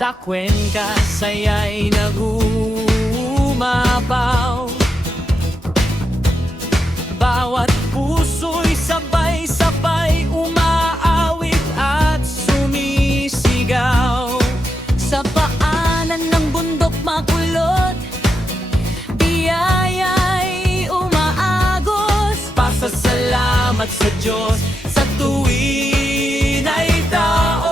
Sa Cuenca, saya'y nag-uumapaw. Bawat puso'y sabay-sabay umaawit at sumisigaw. Sa paanan ng bundok makulot, biyaya'y umaagos. Pasasalamat sa Diyos sa tuwin ay daos.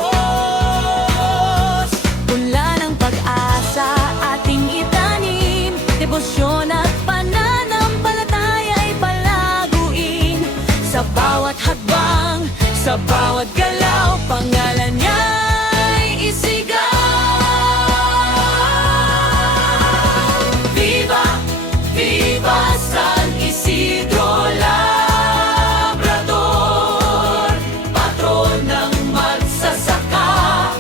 Punla ng pag-asa ating itanim, debosyon at pananampalataya'y palaguin. Sa bawat hakbang, Sa bawat galaw, pangalan niya'y isigaw. Viva, Viva San Isidro Labrador, patron ng magsasaka,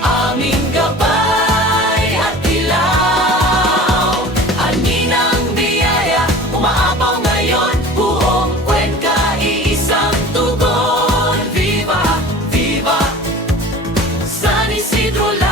aming gabay at ilaw. Aninang biyaya, umaapaw ngayon, buong Cuenca, iisang tugon. Viva, Viva San Isidro Labrador.